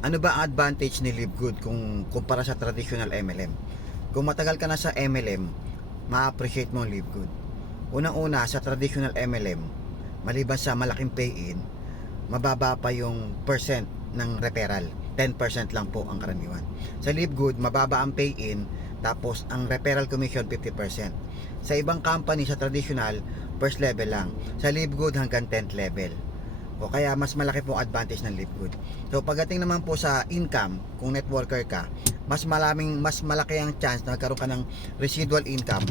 Ano ba ang advantage ni Live Good kung kumpara sa traditional MLM? Kung matagal ka na sa MLM, ma-appreciate mo ang Live Good. Unang-una, sa traditional MLM, maliban sa malaking pay-in, mababa pa yung percent ng referral. 10% lang po ang karaniwan. Sa Live Good, mababa ang pay-in, tapos ang referral commission 50%. Sa ibang company, sa traditional, first level lang. Sa Live Good, hanggang 10th level. O kaya mas malaki po advantage ng Live Good. So pagdating naman po sa income, kung networker ka, mas malaki ang chance na magkaroon ka ng residual income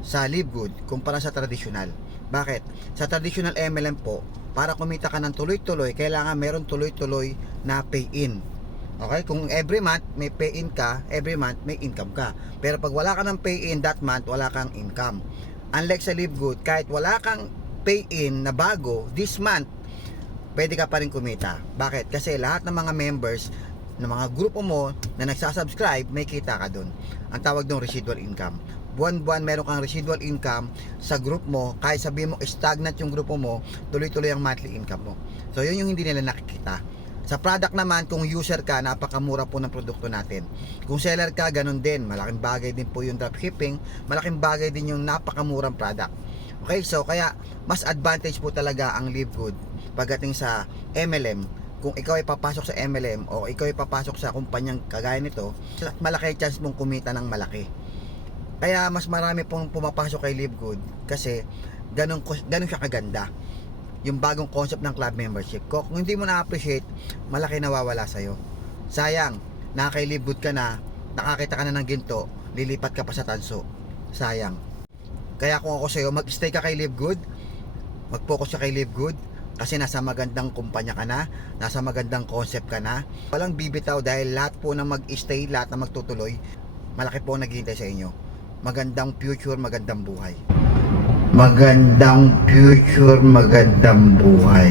sa Live Good kumpara sa traditional. Bakit? Sa traditional MLM po, para kumita ka ng tuloy-tuloy, kailangan meron tuloy-tuloy na pay-in. Okay? Kung every month may pay-in ka, every month may income ka. Pero pag wala ka ng pay-in that month, wala kang income. Unlike sa Live Good, kahit wala kang pay-in na bago this month, pwede ka pa rin kumita. Bakit? Kasi lahat ng mga members ng mga grupo mo na nagsasubscribe, may kita ka dun. Ang tawag doon residual income. Buwan-buwan meron kang residual income sa group mo. Kahit sabihin mo stagnant yung grupo mo, tuloy-tuloy ang monthly income mo. So yun yung hindi nila nakikita. Sa product naman, kung user ka, napakamura po ng produkto natin. Kung seller ka, ganun din. Malaking bagay din po yung dropshipping. Malaking bagay din yung napakamurang product. Okay, so kaya mas advantage po talaga ang Live Good pagdating sa MLM. Kung ikaw ay papasok sa MLM o ikaw ay papasok sa kumpanyang kagaya nito, malaki chance mong kumita ng malaki. Kaya mas marami pong pumapasok kay Live Good kasi ganun siya kaganda. Yung bagong concept ng club membership. Kung hindi mo na-appreciate, malaki nawawala sa'yo. Sayang, kay Live Good ka na, nakakita ka na ng ginto, lilipat ka pa sa tanso. Sayang. Kaya kung ako sa'yo, mag-stay ka kay Live Good, mag-focus ka kay Live Good, kasi nasa magandang kumpanya ka na, nasa magandang concept ka na. Walang bibitaw dahil lahat po na mag-stay, lahat na magtutuloy, malaki po naghihintay sa inyo. Magandang future, magandang buhay. Magandang future, magandang buhay.